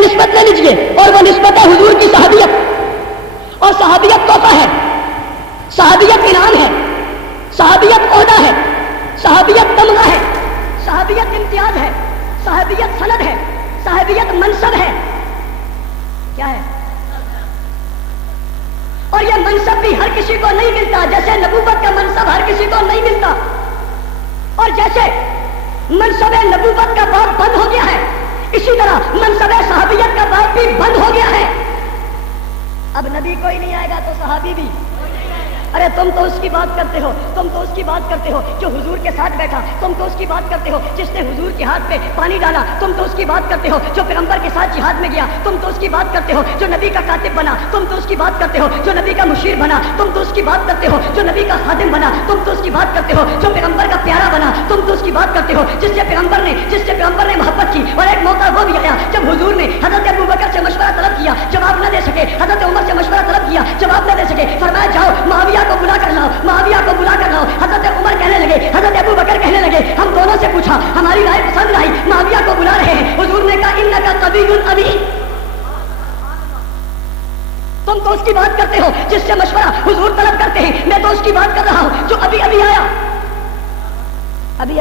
نسبت لے لیجیے، اور وہ نسبت ہے حضور کی صحابیت. اور صحابیت تحفہ ہے، صحابیت انعام ہے، صحابیت عہدہ ہے، صحابیت تمغہ ہے، صحابیت امتیاز ہے، صحابیت سند ہے، صحابیت منصب ہے. کیا ہے؟ اور یہ منصب بھی ہر کسی کو نہیں ملتا، جیسے نبوت کا منصب ہر کسی کو نہیں ملتا. اور جیسے منصب نبوت کا باب بند ہو گیا ہے، اسی طرح منصب صحابیت کا باب بھی بند ہو گیا ہے. اب نبی کوئی نہیں آئے گا تو صحابی بھی. ارے تم تو اس کی بات کرتے ہو، تم تو اس کی بات کرتے ہو جو حضور کے ساتھ بیٹھا، تم تو اس کی بات کرتے ہو جس نے حضور کے ہاتھ پہ پانی ڈالا، تم تو اس کی بات کرتے ہو جو پیغمبر کے ساتھ جہاد میں گیا، تم تو اس کی بات کرتے ہو جو نبی کا کاتب بنا، تم تو اس کی بات کرتے ہو جو نبی کا مشیر بنا، تم تو اس کی بات کرتے ہو جو نبی کا خادم بنا، تم تو اس کی بات کرتے ہو جو پیغمبر کا پیارا بنا، تم تو اس کی بات کرتے ہو جس سے پیغمبر نے محبت کی. اور ایک موقع وہ بھی آیا جب حضور نے حضرت ابوبکر سے مشورہ طلب کیا، جواب نہ دے سکے. حضرت عمر سے مشورہ طلب کیا، جواب نہ دے سکے. فرمایا جاؤ معاویہ کو بلا کر لاؤ، معاویہ کو بلا کر لاؤ. حضرت عمر کہنے لگے، حضرت ابوبکر کہنے لگے، ہم دونوں سے پوچھا، ہماری رائے پسند آئی، معاویہ کو بلا رہے ہیں. حضور نے کہا انکا قوی ابی، تم تو اس کی بات کرتے ہو جس سے مشورہ حضور طلب کرتے ہیں، میں تو اس کی بات کر رہا ہوں جو ابھی ابھی آیا، ابھی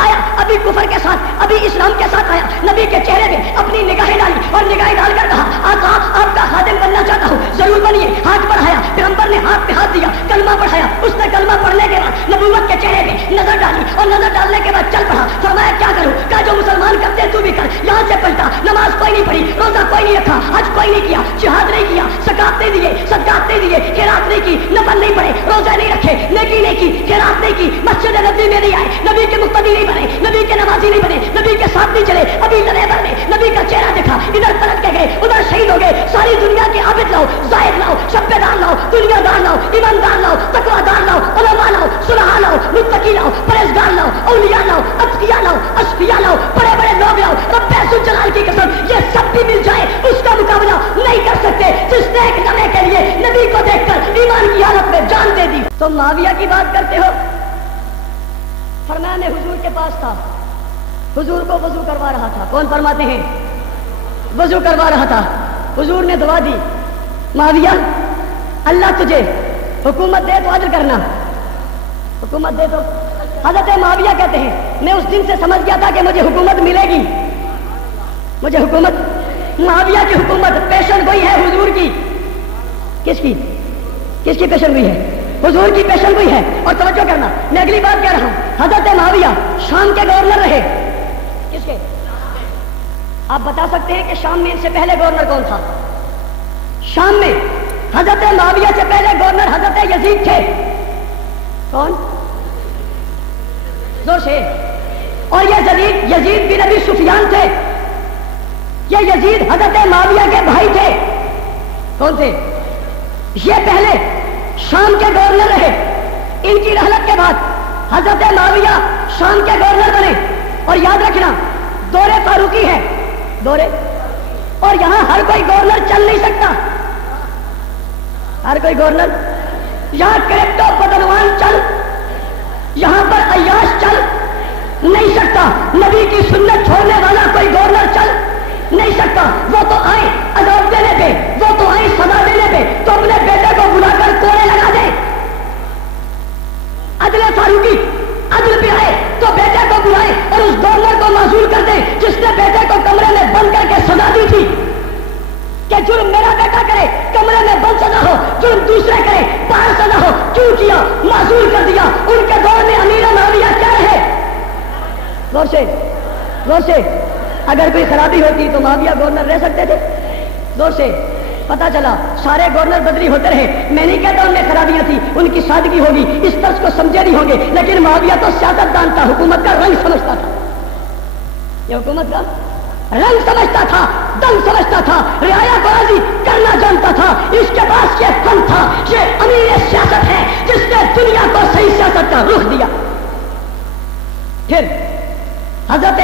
آیا، ابھی کفر کے ساتھ، ابھی اسلام کے ساتھ آیا. نبی کے چہرے میں اپنی نگاہیں ڈالی اور نگاہیں ڈال کر کہا، آقا آپ کا خادم بننا چاہتا ہوں، ضرور بنیے. ہاتھ بڑھایا، پیغمبر نے ہاتھ پہ ہاتھ دیا، کلمہ پڑھایا. اس نے کلمہ پڑھنے کے بعد نبوت کے چہرے میں نظر ڈالی اور نظر ڈالنے کے بعد چل پڑا. فرمایا کیا کروں؟ کہا جو مسلمان کرتے تو بھی کر. یہاں سے پلٹا، نماز کوئی نہیں پڑھی، روزہ کوئی نہیں رکھا، حج کوئی نہیں کیا، جہاد نہیں کیا، زکات نہیں دیے، صدقات نہیں دیے، خیرات نہیں کی، نفل نہیں پڑھے، روزہ نہیں رکھے، نیکی نہیں کی، خیرات نہیں کی، مسجد نبی میں نہیں آئے، نبی کے مقتدی نہیں بنے، نبی کے نمازی نہیں بنے، نبی کے ساتھ نہیں چلے. ابھی لڑے بھر میں نبی کا چہرہ دیکھا، ادھر پلٹ کے گئے، ادھر شہید ہو گئے. ساری دنیا کے عابد لاؤ، زاہد لاؤ، شبے دار لاؤ، دنیا دار لاؤ، ایماندار لاؤ، تقوی دار لاؤ، علماء لاؤ، صلحاء لاؤ، متقی لاؤ، پرہیزگار لاؤ، اولیاء لاؤ، اتقیاء لاؤ، اصفیاء لاؤ، بڑے بڑے لوگ لاؤ. رب ذوالجلال کی قسم یہ سب بھی مل جائے اس کا مقابلہ نہیں کر سکتے جس نے ایک لمحے کے لیے نبی کو دیکھ کر ایمان کی حالت میں جان دے دی. تو معاویہ کی بات کرتے ہو. فرمایا میں حضور کے پاس تھا، حضور کو وضو کروا رہا تھا. کون فرماتے ہیں؟ وضو کروا رہا تھا. حضور نے دعا دی، معاویہ اللہ تجھے حکومت دے تو عدل کرنا، حکومت دے تو. حضرت معاویہ کہتے ہیں میں اس دن سے سمجھ گیا تھا کہ مجھے حکومت ملے گی، مجھے حکومت. معاویہ کی حکومت پیشن گوئی ہے حضور کی. کس کی پیشن گوئی ہے؟ حضور کی پیشن گوئی ہے. اور توجہ کرنا، میں اگلی بات کہہ رہا ہوں. حضرت معاویہ شام کے گورنر رہے. کس کے؟ آپ بتا سکتے ہیں کہ شام میں ان سے پہلے گورنر کون تھا؟ شام میں حضرت معاویہ سے پہلے گورنر حضرت یزید تھے. کون؟ زور سے. اور یہ یزید بن ابی سفیان تھے. یہ یزید حضرت معاویہ کے بھائی تھے. کون تھے؟ یہ پہلے شام کے گورنر رہے. ان کی رحلت کے بعد حضرت معاویہ شام کے گورنر بنے. اور یاد رکھنا دور فاروقی ہے، دورے. اور یہاں ہر کوئی گورنر چل نہیں سکتا، ہر کوئی گورنر. یہاں کریپٹو بدنوان چل، یہاں پر عیاش چل نہیں سکتا. نبی کی سنت چھوڑنے والا کوئی گورنر چل نہیں سکتا. وہ تو آئے عذاب دینے پہ، وہ تو آئے سزا دینے پہ، تو اپنے بیٹے کو بلا کر کوڑے لگا دے. عدل فاروقی، عدل پہ آئے تو بیٹے کو بلائے اور اس گورنر کو معزول کر دے جس نے بیٹے کو کمرے میں بند کر کے سزا دی تھی کہ جرم میرا بیٹا کرے کمرے میں بند سزا ہو، جرم دوسرے کرے باہر سزا ہو. کیوں کیا؟ معزول کر دیا. ان کے دور میں امیر معاویہ کیا رہے؟ غور سے اگر کوئی خرابی ہوتی تو معاویہ گورنر رہ سکتے تھے؟ غور سے پتا چلا سارے گورنر بدلی ہوتے رہے. میں نہیں کہتا ان میں خرابیاں تھی، ان کی سادگی ہوگی، اس طرز کو سمجھے نہیں ہوں گے، لیکن معاویہ تو سیاست دان تھا، حکومت کا رنگ سمجھتا تھا. یہ حکومت کا رنگ سمجھتا تھا، دم سمجھتا تھا، رعایا کو راضی کرنا جانتا تھا. اس کے پاس یہ فن تھا. یہ امیر سیاست ہے جس نے دنیا کو صحیح سیاست کا رخ دیا. پھر حضرت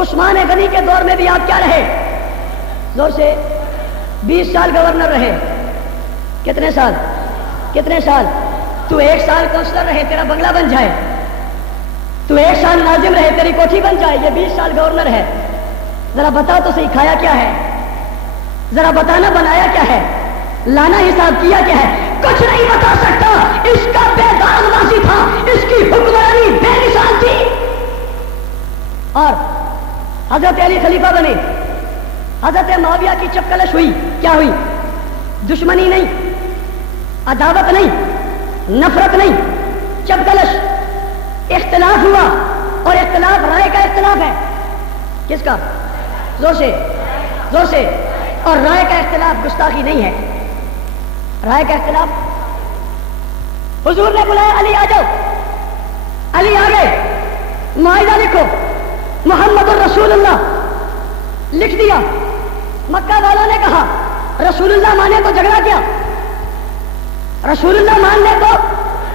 عثمان غنی کے دور میں بھی آپ کیا رہے؟ زور سے 20 سال گورنر رہے. کتنے سال؟ تو 1 سال کونسلر رہے، تیرا بنگلہ بن جائے. تو 1 سال ناظم رہے، تیری کوٹھی بن جائے. یہ 20 سال گورنر ہے. ذرا بتا تو صحیح کھایا کیا ہے؟ ذرا بتانا بنایا کیا ہے؟ لانا حساب کیا کیا ہے؟ کچھ نہیں بتا سکتا. اس کا بے داغ ماضی تھا, اس کی حکمرانی بے مثال تھی. اور حضرت علی خلیفہ بنے, حضرت معاویہ کی چپکلش ہوئی. کیا ہوئی؟ دشمنی نہیں, عداوت نہیں, نفرت نہیں, چپکلش. اختلاف ہوا, اور اختلاف رائے کا اختلاف ہے. کس کا؟ زور سے, زور سے. اور رائے کا اختلاف گستاخی نہیں ہے. رائے کا اختلاف, حضور نے بلایا علی آ جاؤ, علی آ گئے. معاہدہ لکھو, محمد الرسول اللہ لکھ دیا. مکہ والوں نے کہا رسول اللہ مانے تو جھگڑا کیا, رسول اللہ مان لے تو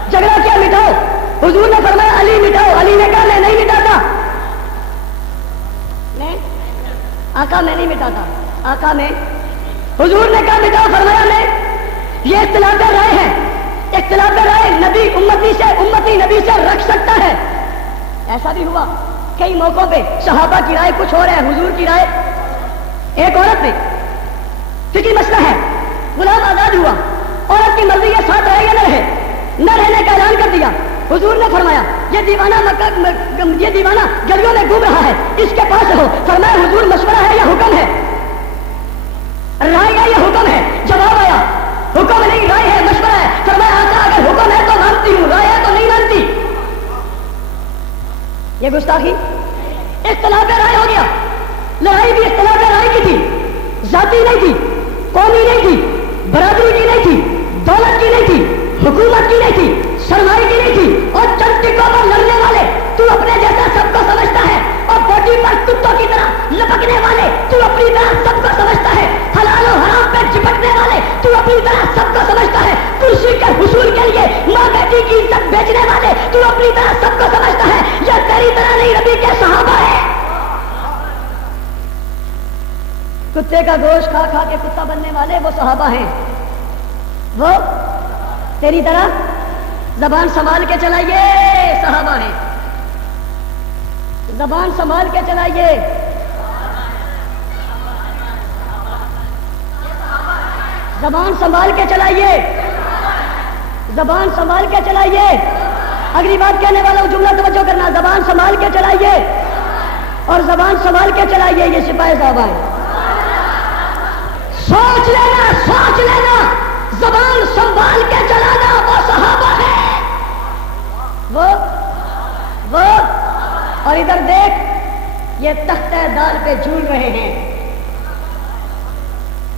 جھگڑا کیا, مٹاؤ. حضور نے فرمایا علی مٹاؤ. علی نے کہا میں نہیں مٹاتا, میں آقا میں نہیں مٹاتا, آقا میں. حضور نے کہا مٹاؤ, فرمایا میں. یہ اختلاف رائے ہے, اختلاف رائے نبی امتی سے, امتی نبی سے رکھ سکتا ہے. ایسا بھی ہوا کئی موقعوں پہ صحابہ کی رائے کچھ اور ہے, حضور کی رائے. ایک عورت نے فقہی مسئلہ ہے, غلام آزاد ہوا, عورت کی مرضی ہے ساتھ رہے یا نہ رہے, نہ رہنے کا اعلان کر دیا. حضور نے فرمایا یہ دیوانہ یہ دیوانہ گلیوں میں گھوم رہا ہے, اس کے پاس ہو. فرمایا حضور مشورہ ہے یا حکم ہے؟ رائے ہے یا حکم ہے؟ جواب آیا حکم نہیں, رائے ہے, مشورہ ہے. فرمایا آقا اگر حکم ہے تو مانتی ہوں, رائے ہے تو نہیں مانتی. یہ گستاخی. اختلاف رائے ہو گیا. لڑائی بھی اختلاف رائے کی تھی, ذاتی نہیں تھی, قومی نہیں تھی, برادری کی نہیں تھی, دولت کی نہیں تھی, حکومت کی نہیں تھی, سرمائی کی نہیں تھی. اور چند ٹکوں پر لڑنے والے تو اپنے جیسا سب کو سمجھتا ہے, اور بوٹی پر کتوں کی طرح لپکنے والے تو اپنی طرح سب کو سمجھتا ہے, حلال و حرام پہ چپکنے والے تو اپنی طرح سب کو سمجھتا ہے, کرسی کے حصول کے لیے ماں بیٹی کی عزت بیچنے والے تو اپنی طرح سب کو سمجھتا ہے. یہ تیری طرح نہیں, نبی کے صحابہ ہے. کتے کا گوشت کھا کھا کے کتا بننے والے وہ صحابہ ہیں. وہ تیری طرح زبان سنبھال کے چلائیے صحابہ ہیں. زبان سنبھال کے چلائیے. زبان سنبھال کے چلائیے, زبان سنبھال کے چلائیے. اگلی بات کہنے والا ہوں, جملہ توجہ کرنا. زبان سنبھال کے چلائیے, اور زبان سنبھال کے چلائیے. یہ سپاہی صحابہ ہیں. سوچ لینا, سوچ لینا, زبان سنبھال کے چلانا وہ صحابہ ہے. وہ اور ادھر دیکھ, یہ تختہ دال پہ جھول رہے ہیں.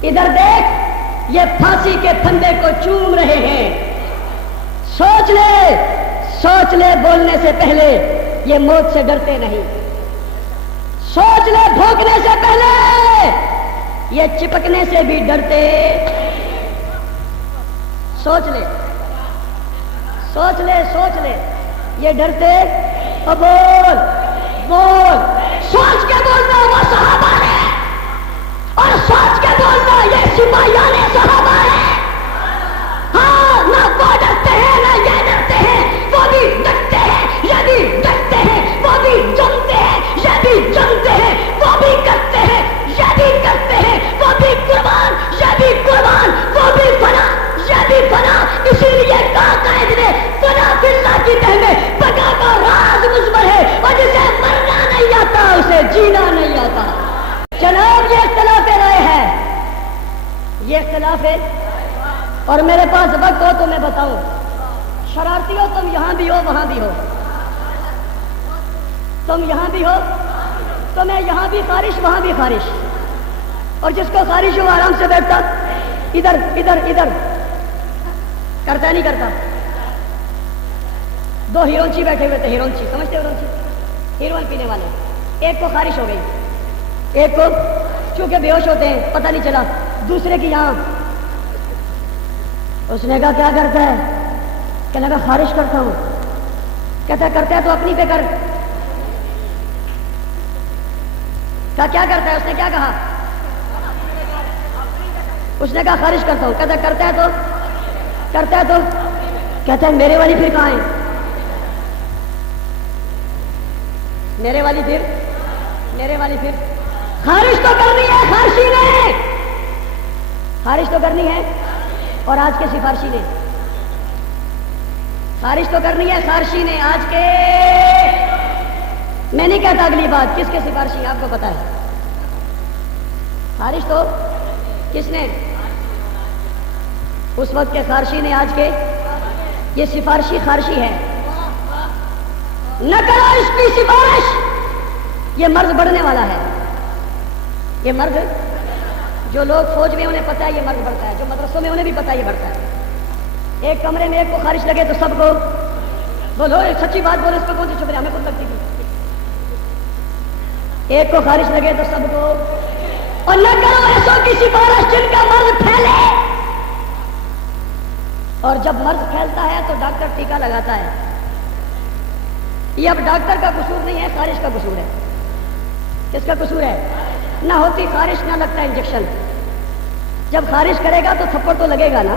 ادھر دیکھ, یہ پھانسی کے پھندے کو چوم رہے ہیں. سوچ لے, سوچ لے, بولنے سے پہلے یہ موت سے ڈرتے نہیں. سوچ لے, بھونکنے سے پہلے یہ چپکنے سے بھی ڈرتے. سوچ لے, سوچ لے, سوچ لے, یہ ڈرتے. بول بول, سوچ کے بولنا وہ صحابہ ہے, اور سوچ کے بولنا یہ سپاہیان صحابہ ہے. ہاں, نہ وہ ڈرتے ہیں نہ یہ ڈرتے ہیں, وہ بھی ڈرتے ہیں, یہ بھی ڈرتے ہیں, وہ بھی جمتے ہیں, یہ بھی جمتے ہیں, وہ بھی کرتے ہیں, یہ بھی کرتے ہیں, وہ بھی قربان, یہ بھی قربان, وہ بھی فنا, یہ بھی فنا. اسی لیے کہا قائد نے فنا فی اللہ کی تہ میں بقا کا راز مضمر ہے, اور جسے مرنا نہیں آتا اسے جینا نہیں آتا. جناب یہ اختلاف رائے ہے, یہ اختلاف ہے. اور میرے پاس وقت ہو تو میں بتاؤں, شرارتی ہو تم, یہاں بھی ہو وہاں بھی ہو, تم یہاں بھی ہو تو میں یہاں بھی خارش وہاں بھی خارش. اور جس کو خارش ہو آرام سے بیٹھتا, ادھر ادھر ادھر کرتا نہیں کرتا. دو ہیرونچی بیٹھے ہوئے تھے, ہیرونچی سمجھتے ہو, ہیرونچی ہیروئن پینے والے. ایک کو خارش ہو گئی, ایک کو چونکہ بے ہوش ہوتے ہیں پتہ نہیں چلا, دوسرے کی یہاں. اس نے کہا کیا کرتا ہے؟ کہنے لگا خارش کرتا ہوں. کہتا کرتا ہے تو اپنی پہ کر. کیا کرتا ہے؟ اس نے کیا کہا؟ اس نے کہا خارش کرتا ہوں. کہتا کرتا ہے تو کہتا ہے میرے والی پھر کہاں ہے؟ میرے والی پھر خارج تو کرنی ہے خارشی نے، خارج تو کرنی ہے، اور آج کے سفارشی نے خارج تو کرنی ہے، خارشی نے آج کے، میں نہیں کہتا اگلی بات کس کے سفارشی آپ کو پتا ہے، خارج تو کس نے، اس وقت کے خارشی نے آج کے، یہ سفارشی خارشی ہے، نہ کرو اس کی سفارش، یہ مرض بڑھنے والا ہے، یہ مرض، جو لوگ فوج میں انہیں پتا ہے یہ مرض بڑھتا ہے، جو مدرسوں میں انہیں بھی پتا ہے یہ بڑھتا ہے، ایک کمرے میں ایک کو خارش لگے تو سب کو بولو، سچی بات بولو، اس کو کون سی چھپ رہی، ہمیں خود لگتی تھی، ایک کو خارش لگے تو سب کو، اور نہ کرو ایسوں کی سفارش جن کا مرض پھیلے، اور جب مرض پھیلتا ہے تو ڈاکٹر ٹیکا لگاتا ہے، یہ اب ڈاکٹر کا قصور نہیں ہے، خارش کا قصور ہے، کس کا قصور ہے، نہ ہوتی خارش نہ لگتا انجیکشن، جب خارش کرے گا تو تھپڑ تو لگے گا نا،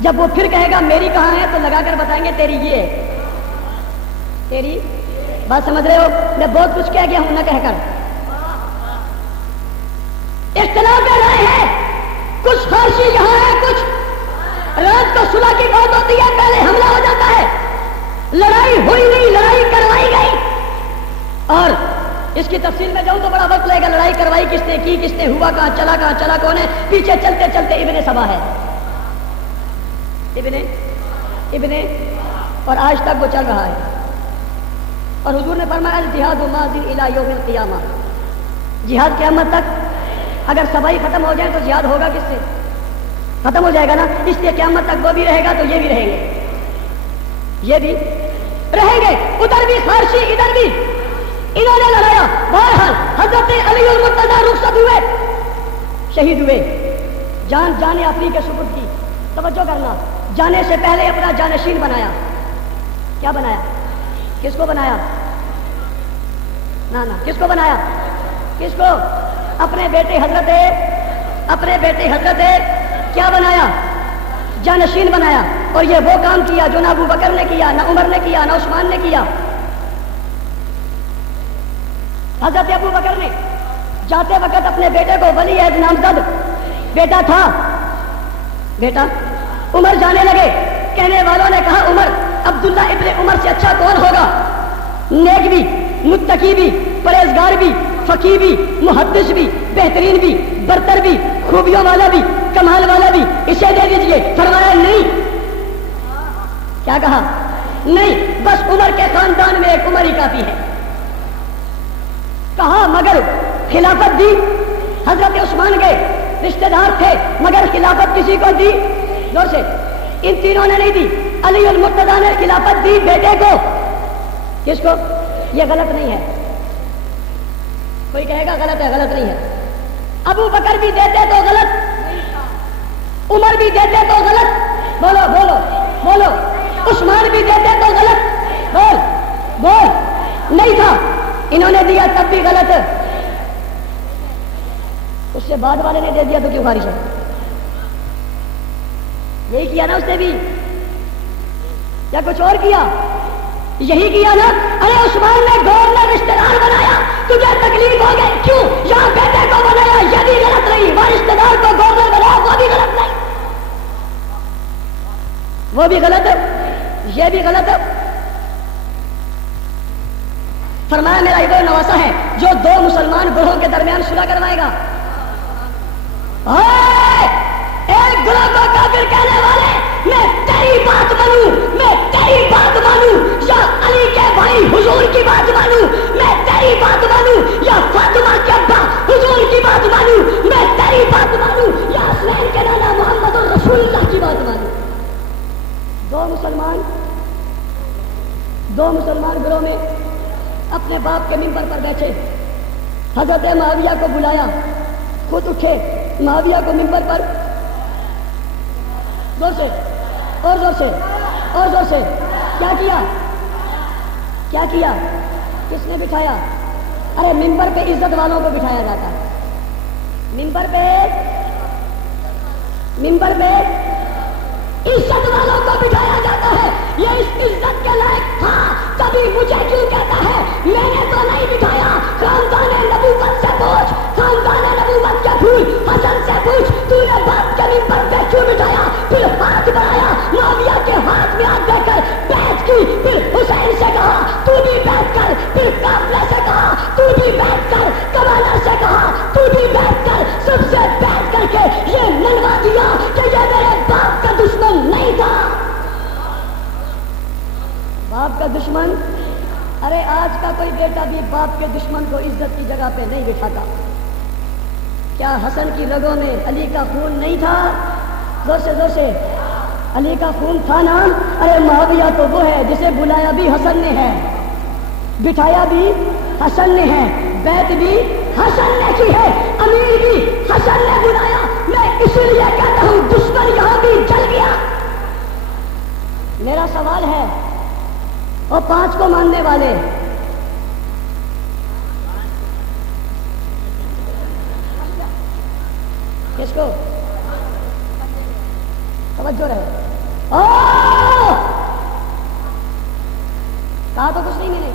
جب وہ پھر کہے گا میری کہاں ہے تو لگا کر بتائیں گے تیری یہ ہے، تیری بات سمجھ رہے ہو، میں بہت کچھ کہہ گیا ہوں نہ کہہ کر، اختلاف رائے ہے، کچھ خارشی یہاں ہے، کچھ رات کو صلح کی بات ہوتی ہے پہلے حملہ ہو جاتا ہے، لڑائی ہوئی نہیں لڑائی کروائی گئی، اور اس کی تفصیل میں جاؤں تو بڑا وقت لگے گا، لڑائی کروائی کس نے کی، کس نے ہوا کہاں چلا کون ہے، پیچھے چلتے چلتے ابن سبا ہے، ابن اور آج تک وہ چل رہا ہے، اور حضور نے فرمایا الجہاد ماضی الی یوم القیامہ، جہاد قیامت تک، اگر سبائی ختم ہو جائے تو جہاد ہوگا کس سے، ختم ہو جائے گا نا، اس لیے قیامت تک وہ بھی رہے گا تو یہ بھی رہیں گے، یہ بھی رہیں گے، ادھر بھی خارشی ادھر بھی، انہوں نے لڑایا، بہرحال حضرت علی المرتضیٰ رخصت ہوئے، شہید ہوئے، جان اپنی کے سپرد کی، توجہ کرنا، جانے سے پہلے اپنا جانشین بنایا، کیا بنایا، کس کو بنایا، نہ کس کو بنایا، کس کو، اپنے بیٹے حضرت کیا بنایا، جانشین بنایا، اور یہ وہ کام کیا جو نہ ابو بکر نے کیا، نہ عمر نے کیا، نہ عثمان نے کیا، حضرت ابو بکر نے جاتے وقت اپنے بیٹے کو ولی عہد نامزد بیٹا تھا، بیٹا، عمر جانے لگے، کہنے والوں نے کہا عمر، عبداللہ ابن عمر سے اچھا کون ہوگا، نیک بھی، متقی بھی، پرہیزگار بھی، فقیہ بھی، محدث بھی، بہترین بھی، برتر بھی، خوبیوں والا بھی، کمال والا بھی، اسے دے دیجئے، فرمایا نہیں، کیا کہا، نہیں، بس عمر کے خاندان میں ایک عمر ہی کافی ہے، کہا مگر خلافت دی، حضرت عثمان کے رشتہ دار تھے مگر خلافت کسی کو دی، زور سے، ان تینوں نے نہیں دی، علی المرتضیٰ نے خلافت دی بیٹے کو، کس کو، یہ غلط نہیں ہے، کوئی کہے گا غلط ہے، غلط نہیں ہے، ابو بکر بھی دیتے تو غلط، عمر بھی دیتے تو غلط، بولو بولو بولو، عثمان بھی دیتے تو غلط، بول نہیں تھا، انہوں نے دیا تب بھی غلط، اس سے بعد والے نے دے دیا تو کیوں خارج ہے، یہی کیا نا اس نے بھی، یا کچھ اور کیا، یہی کیا نا، ارے عثمان نے گورنر رشتہ دار بنایا، تجھے تکلیف ہو گئی، کیوں، یہاں بیٹے کو بنایا، یہ بھی غلط نہیں، وہ رشتہ دار کو گورنر بنایا، وہ بھی غلط نہیں، وہ بھی غلط ہے، یہ بھی غلط ہے، فرمایا میرا یہ وہ نواسا ہے جو دو مسلمان گروہوں کے درمیان صلح کروائے گا، ایک گروہ کو کافر کہنے والے، میں تیری بات مانوں، میں تیری بات مانوں، یا علی کے بھائی حضور کی بات مانوں، میں تیری بات مانوں، یا فاطمہ کے ابا حضور کی بات مانوں، میں تیری بات مانوں، یا حسین کے نانا محمد رسول اللہ کی بات مانوں، دو مسلمان گروہ میں اپنے باپ کے منبر پر بیٹھے، حضرت معاویہ کو بلایا، خود اٹھے، معاویہ کو منبر پر زور سے اور زور سے اور زور سے، کیا کیا، کس نے بٹھایا، ارے منبر پہ عزت والوں کو بٹھایا جاتا ہے، منبر پہ عزت والوں کو بٹھایا جاتا ہے، یہ اس عزت کے لائق تھا، تبھی مجھے کیوں کہتا ہے، میں نے تو نہیں بٹھایا، خاندان نبوت سے پوچھ، جگہ پہ نہیں بٹھاتا؟ کیا حسن کی رگوں میں علی کا خون نہیں تھا؟ زور سے علی کا خون تھا نا؟ ارے معاویہ تو وہ ہے جسے بلایا بھی حسن نے ہے، بٹھایا بھی حسن نے ہے، بیعت بھی حسن نے کی ہے، امیر بھی حسن نے بلایا۔ میں اس لیے کہتا ہوں دشمن یہاں بھی جل گیا۔ میرا سوال ہے، اور 5 کو ماننے والے کس کو؟ توجہ رہے، کہا تو کچھ نہیں ملے،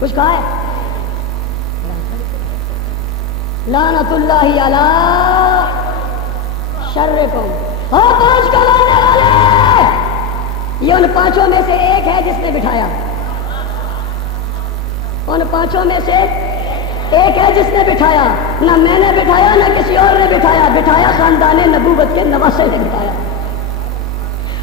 کچھ کہا ہے؟ لعنت اللہ علی شرکم۔ 5 کو ماننے والے، یہ ان 5 میں سے ایک ہے جس نے بٹھایا، ان 5 میں سے ایک ہے جس نے بٹھایا، نہ میں نے بٹھایا نہ کسی اور نے بٹھایا، بٹھایا خاندان نبوت کے نواسے نے بٹھایا،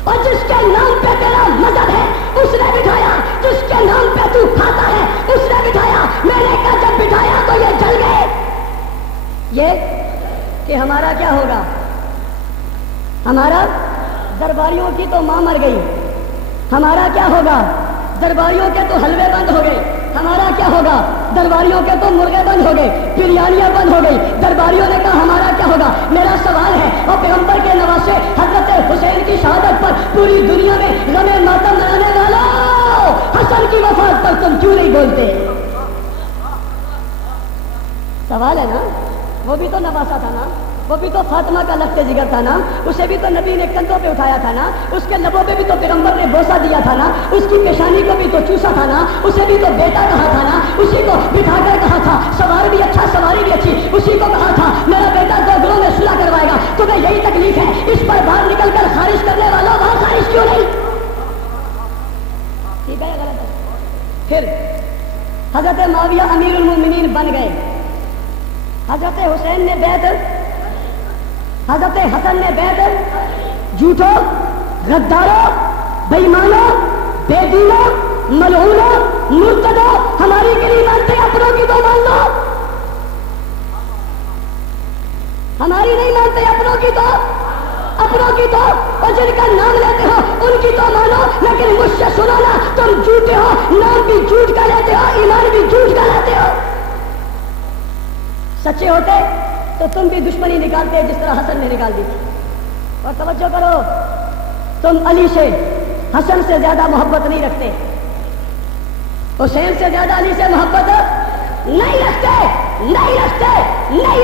اور جس کے نام پہ تیرا مذہب ہے اس نے بٹھایا، جس کے نام پہ تو کھاتا ہے اس نے بٹھایا۔ میں نے کہا جب بٹھایا تو یہ جل گئے، یہ کہ ہمارا کیا ہوگا؟ ہمارا درباریوں کی تو ماں مر گئی، ہمارا کیا ہوگا؟ درباریوں کے تو حلوے بند ہو گئے، ہمارا کیا ہوگا؟ درباریوں کے تو مرغے بند ہو گئے، بریانیاں بند ہو گئی، درباریوں نے کہا ہمارا کیا ہوگا؟ میرا سوال ہے، اور پیغمبر کے نواسے حضرت حسین کی شہادت پر پوری دنیا میں غم ماتم منانے والوں، حسن کی وفات پر تم کیوں نہیں بولتے؟ سوال ہے نا، وہ بھی تو نواسا تھا نا، وہ بھی تو فاطمہ کا لخت جگر تھا نا، اسے بھی تو نبی نے کندھوں پہ اٹھایا تھا نا، اس کے لبوں پہ بھی تو پیغمبر نے بوسہ دیا تھا نا، اس کی پیشانی کو بھی تو چوسا تھا نا، اسے بھی تو بیٹا کہا تھا نا، اسی کو بٹھا کر کہا تھا سوار بھی اچھا سواری بھی اچھی، اسی کو کہا تھا میرا بیٹا 2 گروہ میں صلح کروائے گا۔ تمہیں یہی تکلیف ہے، اس پر باہر نکل کر خارج کرنے والا وہاں خارج کیوں نہیں؟ ٹھیک ہے یا غلط ہے؟ پھر حضرت معاویہ امیر المومنین بن گئے، حضرت حسین نے بیعت، حضرت حسن نے بیعت جھوٹوں، غداروں، بے ایمانوں، بے دینوں، ملعونوں، مرتدوں، ہماری کی نہیں مانتے اپنوں کی تو مان لو، ہماری نہیں مانتے اپنوں کی تو، اور جن کا نام لیتے ہو ان کی تو مانو، لیکن مجھ سے سنو نا، تم جھوٹے ہو، نام بھی جھوٹ کا لیتے ہو، ایمان بھی جھوٹ کا لیتے ہو۔ سچے ہوتے تو تم بھی دشمنی نکالتے جس طرح حسن نے نکال دی۔ اور توجہ کرو، تم علی سے حسن سے زیادہ محبت نہیں رکھتے، حسین سے زیادہ علی سے محبت نہیں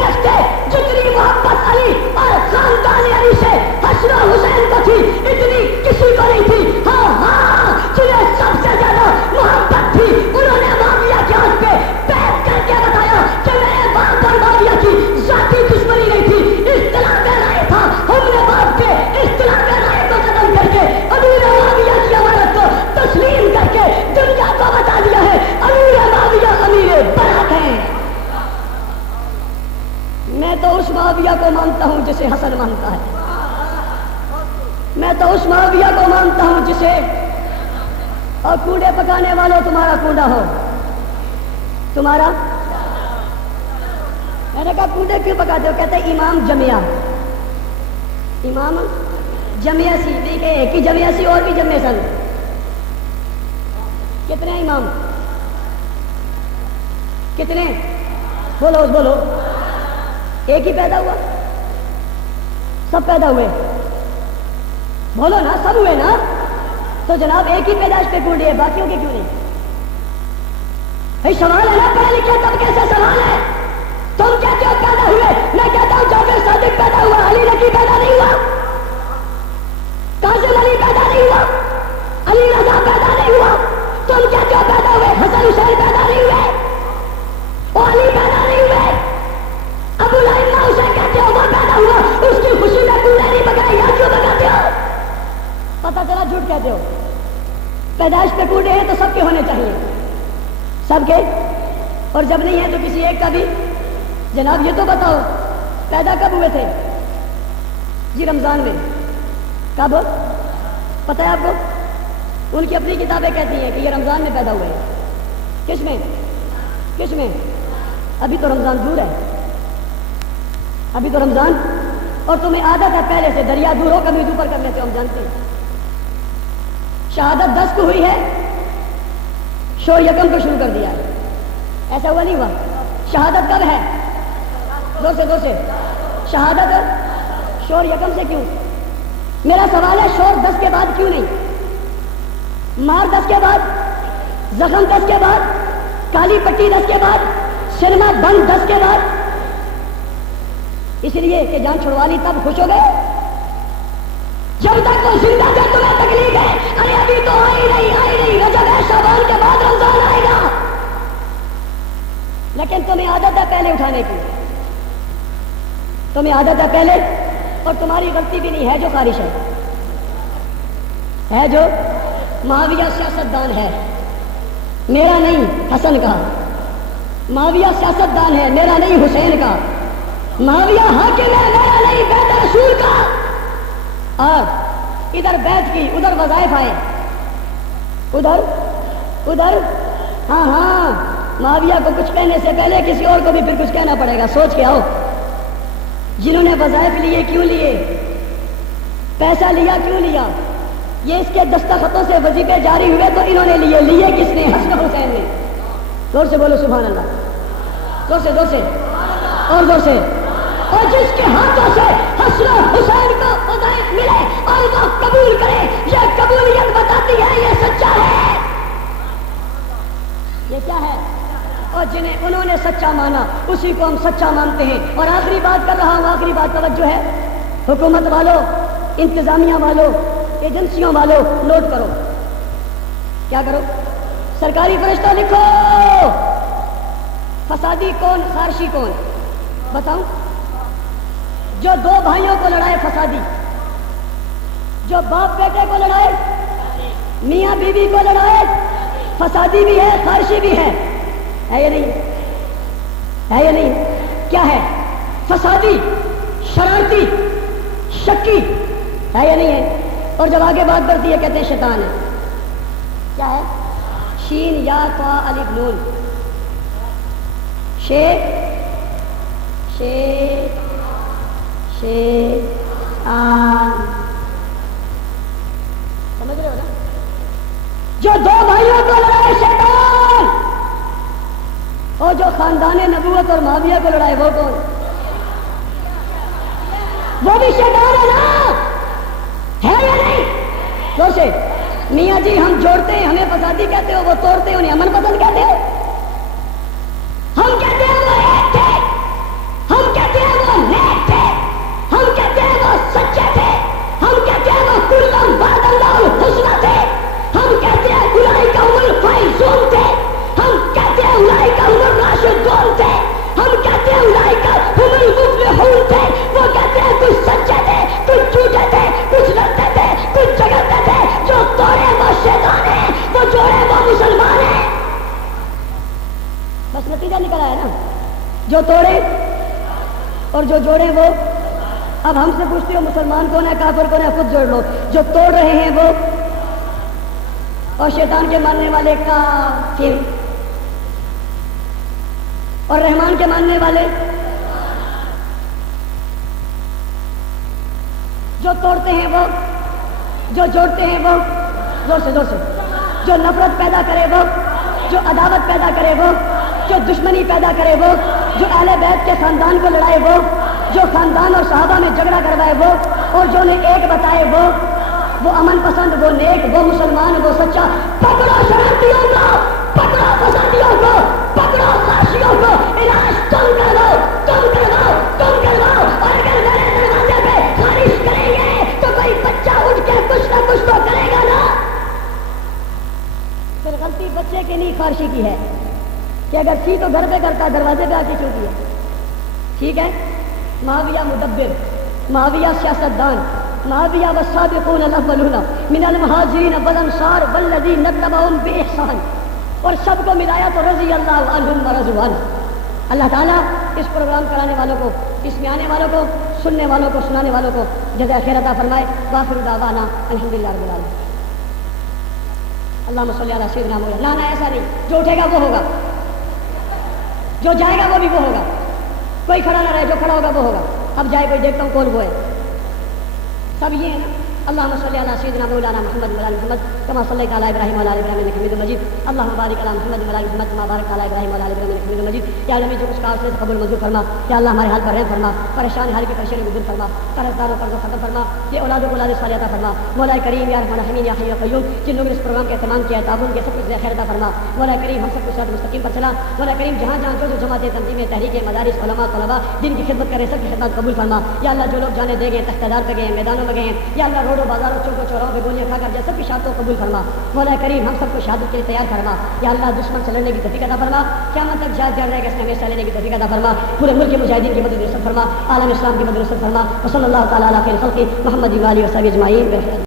رکھتے، جتنی محبت علی اور خاندان علی سے حسن و حسین کو تھی اتنی کسی کو نہیں تھی۔ ہاں جنہیں سب سے زیادہ محبت تھی انہوں نے معاویہ کے ہاتھ پہ بیعت کر کے بتایا کہ میرے باپ اور معاویہ کی ذاتی دشمنی نہیں تھی، اختلاف رائے تھا، ہم نے باپ کے اختلاف رائے کو ختم کر کے امیر معاویہ کی امانت کو تسلیم کر کے دنیا کو بتا دیا ہے امیر معاویہ امیر برحق ہے۔ میں تو اس معاویہ کو مانتا ہوں جسے حسن مانتا ہے، میں تو اس معاویہ کو مانتا ہوں جسے، اور کوڑے پکانے والوں تمہارا کوڑا ہو، تمہارا، میں نے کہا کوڑے کیوں پکاتے ہو؟ کہتے ہیں امام جمعہ سی، نہیں کہ ایک ہی جمعہ سی اور بھی جمعے سن، کتنے امام؟ کتنے؟ بولو، ایک ہی پیدا ہوا؟ سب پیدا ہوئے؟ بولو نا، سب ہوئے نا؟ تو جناب ایک ہی پیدائش پہ کوڑ ہے، باقیوں کے کیوں نہیں؟ سوال ہے نا، پڑھے لکھے تب کیسے سوال ہے؟ تم کہتے ہو پیدا ہوئے، میں کہتا ہوں جعفر صادق پیدا ہوا، علی نقی پیدا نہیں ہوا، قاسم علی پیدا نہیں ہوا، علی رضا پیدا نہیں ہوا، تم کہتے ہو پیدا ہوئے، حسن حسین پیدا نہیں ہوئے، اور علی پیدا نہیں ہوئے، ابو الائمہ اسے کہتے ہو وہ پیدا ہوا، اس کی خوشی میں کوڑے نہیں پکائے، یا کیوں پکاتے ہو؟ پتہ چلا جھوٹ کہتے ہو۔ پیدائش پہ کوڑے ہیں تو سب کے ہونے چاہیے، سب کے، اور جب نہیں ہے تو کسی ایک کا بھی۔ جناب یہ تو بتاؤ پیدا کب ہوئے تھے؟ جی رمضان میں۔ کب؟ پتہ ہے آپ کو؟ ان کی اپنی کتابیں کہتی ہیں کہ یہ رمضان میں پیدا ہوئے ہیں۔ کس میں؟ کس میں؟ ابھی تو رمضان دور ہے، ابھی تو رمضان، اور تمہیں عادت ہے پہلے سے دریا دور ہو کبھی اوپر کر لیتے ہو، ہم جانتے ہیں۔ شہادت 10 کو ہوئی ہے، شور یکم کو شروع کر دیا ہے، ایسا ہوا نہیں ہوا؟ شہادت کب ہے؟ زور سے شہادت شور یکم سے کیوں؟ میرا سوال ہے شور 10 کے بعد کیوں نہیں؟ مار 10 کے بعد، زخم 10 کے بعد، کالی پٹی 10 کے بعد، سینما بند 10 کے بعد، اس لیے کہ جان چھڑوا لی تب خوش ہو گئے؟ جب تک وہ زندہ تھے تمہیں تکلیف ہے، ارے ابھی تو آئی نہیں، رجب ہے، شعبان کے بعد رمضان آئے گا، لیکن تمہیں عادت ہے پہلے اٹھانے کی، تمہیں عادت ہے پہلے، اور تمہاری غلطی بھی نہیں ہے جو خارش ہے جو معاویہ سیاستدان ہے، میرا نہیں حسن کا، معاویہ سیاستدان ہے میرا نہیں حسین کا، معاویہ حاکم ہے میرا نہیں بیت رسول کا، اور ادھر بیت کی ادھر وظائف آئے، ادھر ہاں معاویہ کو کچھ کہنے سے پہلے کسی اور کو بھی پھر کچھ کہنا پڑے گا، سوچ کے آؤ، جنہوں نے وظائف لیے کیوں لیے، پیسہ لیا کیوں لیا، یہ اس کے دستخطوں سے وظیفے جاری ہوئے تو انہوں نے لیے کس نے؟ حسن حسین نے، زور سے بولو سبحان اللہ، زور سے اور زور سے، اور جس کے ہاتھوں سے حسن حسین کو وظائف ملے اور وہ قبول کرے، یہ قبولیت بتاتی ہے یہ سچا ہے، یہ کیا ہے؟ اور جنہیں انہوں نے سچا مانا اسی کو ہم سچا مانتے ہیں۔ اور آخری بات کر رہا ہوں، آخری بات توجہ ہے، حکومت والوں، انتظامیہ والوں، ایجنسیوں والوں، نوٹ کرو، کیا کرو؟ سرکاری فرشتہ لکھو، فسادی کون، خارشی کون؟ بتاؤں؟ جو 2 بھائیوں کو لڑائے فسادی، جو باپ بیٹے کو لڑائے، میاں بیوی کو لڑائے، فسادی بھی ہے خارشی بھی ہے یا نہیں؟ ہے یا نہیں؟ کیا ہے؟ فسادی، شرارتی، شکی ہے یا نہیں ہے؟ اور جب آگے بات بڑھتی ہے کہتے ہیں شیطان ہے، کیا ہے؟ شین یا طا الف نون، آن، سمجھ رہے ہو نا؟ جو 2 بھائیوں کو لڑائے شیطان، اور جو خاندان نبوت اور معاویہ کو لڑائے وہ کون؟ وہ بھی شیطان ہے نا، ہے یا نہیں؟ تو سے میاں جی ہم جوڑتے ہیں ہمیں فسادی کہتے ہو، وہ توڑتے ہیں انہیں امن پسند کہتے ہو، ہم کہتے ہیں وہ ایک تھے، ہم کہتے ہیں وہ نیک تھے، ہم کہتے ہیں وہ سچے تھے، ہم کہتے ہیں وہ کلم وعد اللہ الحسنی تھے، ہم کہتے ہیں اولئک هم الفائزون تھے، ہم کہتے ہیں اولئک هم الراشدون تھے، ہم کہتے ہیں اولئک هم المفلحون تھے، وہ کہتے ہیں کچھ سچے تھے، کچھ جھوٹے تھے، کچھ لڑتے تھے، کچھ جھگڑتے تھے، جو توڑے وہ شیطان ہے، وہ جوڑے وہ مسلمان ہے۔ بس نتیجہ نکل آیا نا، جو توڑے اور جو جوڑے وہ۔ اب ہم سے پوچھتے ہو مسلمان کون ہے کافر کون ہے، خود جوڑ لو، جو توڑ رہے ہیں وہ، اور شیطان کے ماننے والے کافر، اور رحمان کے ماننے والے جو توڑتے ہیں وہ، جو جوڑتے ہیں وہ، زور سے جو نفرت پیدا کرے وہ، جو عداوت پیدا کرے وہ، جو دشمنی پیدا کرے وہ، جو اہل بیت کے خاندان کو لڑائے وہ، جو خاندان اور صحابہ میں جھگڑا کروائے وہ، اور جو نے ایک بتائے وہ امن پسند، وہ نیک، وہ مسلمان، وہ سچا۔ پکڑو شرارتیوں کو، پکڑو فسادیوں کو، پکڑو خارشیوں کو، علاج تم کرواؤ، اور اگر میرے دروازے پہ خارش کریں گے تو کوئی بچہ اٹھ کے کچھ نہ کچھ تو کرے گا نا۔ پھر غلطی بچے کی نہیں خارشی کی ہے، کہ اگر تھی تو گھر پہ کرتا، دروازے پہ آ کے کیوں کیا؟ ٹھیک ہے، معاویہ مدبر، معاویہ سیاستدان، معاویہ والسابقون الاولون من المہاجرین والانصار والذین اتبعوہم بإحسان، اور سب کو ملایا تو رضی اللہ عنہم ورضوا عنہ۔ اللہ تعالیٰ اس پروگرام کرانے والوں کو، اس میں آنے والوں کو، سننے والوں کو، سنانے والوں کو جزائے خیر عطا فرمائے۔ وآخر دعوانا الحمدللہ رب العالمین۔ اللہم صلی علی سیدنا محمد۔ لانا ایسا نہیں، جو اٹھے گا وہ ہوگا، جو جائے گا وہ بھی وہ ہوگا، کوئی کھڑا نہ رہے، جو کھڑا ہوگا وہ ہوگا. اب جائے کوئی دیکھتا ہوں کون وہ ہے. سب یہ ہے نا. اللهم صل على سيدنا مولانا محمد وعلى ال محمد كما صليت على ابراهيم وعلى ال ابراهيم انك حميد مجيد. اللهم بارك على محمد وعلى ال محمد كما باركت على ابراهيم وعلى ال ابراهيم انك حميد مجيد. یا اللہ جو کچھ کام سے قبول منظور فرما. یا اللہ ہمارے حال پر رحم فرما، پریشان حال کی پریشانی کو دور فرما، قرض داروں قرض ختم فرما، یہ اولاد و اولاد صالح عطا فرما. مولا کریم یا رحمان الرحیم یا حی یا قیوم، جن لوگوں نے اس پروگرام کا اہتمام کیا ہے، تعاون کیا، سب کچھ خیر عطا فرما. مولا کریم ہم سب کو صراط مستقیم پر چلا. مولا کریم جہاں جہاں جو جماعتیں، تنظیمیں، تحریکیں، مدارس، علماء، طلباء جن کی خدمت کرے سب کی خدمت قبول فرما. یا اللہ جو لوگ جانے دے گئے، تختیدار پہ گئے، میدانوں میں گئے، یا اللہ روڈوں بازاروں چوکوں چوراہوں پہ گولیاں کھا کر سب کی شہادت قبول فرما. مولا کریم ہم سب کو شہادت کے لیے تیار فرما. یا اللہ دشمن سے لڑنے کی توفیق عطا فرما. قیامت تک جہاد جاری رہے گا، اس میں ہمیشہ لینے کی توفیق عطا فرما. پورے ملک کے مجاہدین کی مدد نصرت فرما، عالم اسلام کی مدد نصرت فرما. وصلی اللہ تعالی علی خیر خلق محمد و آلہ و صحبہ اجمعین.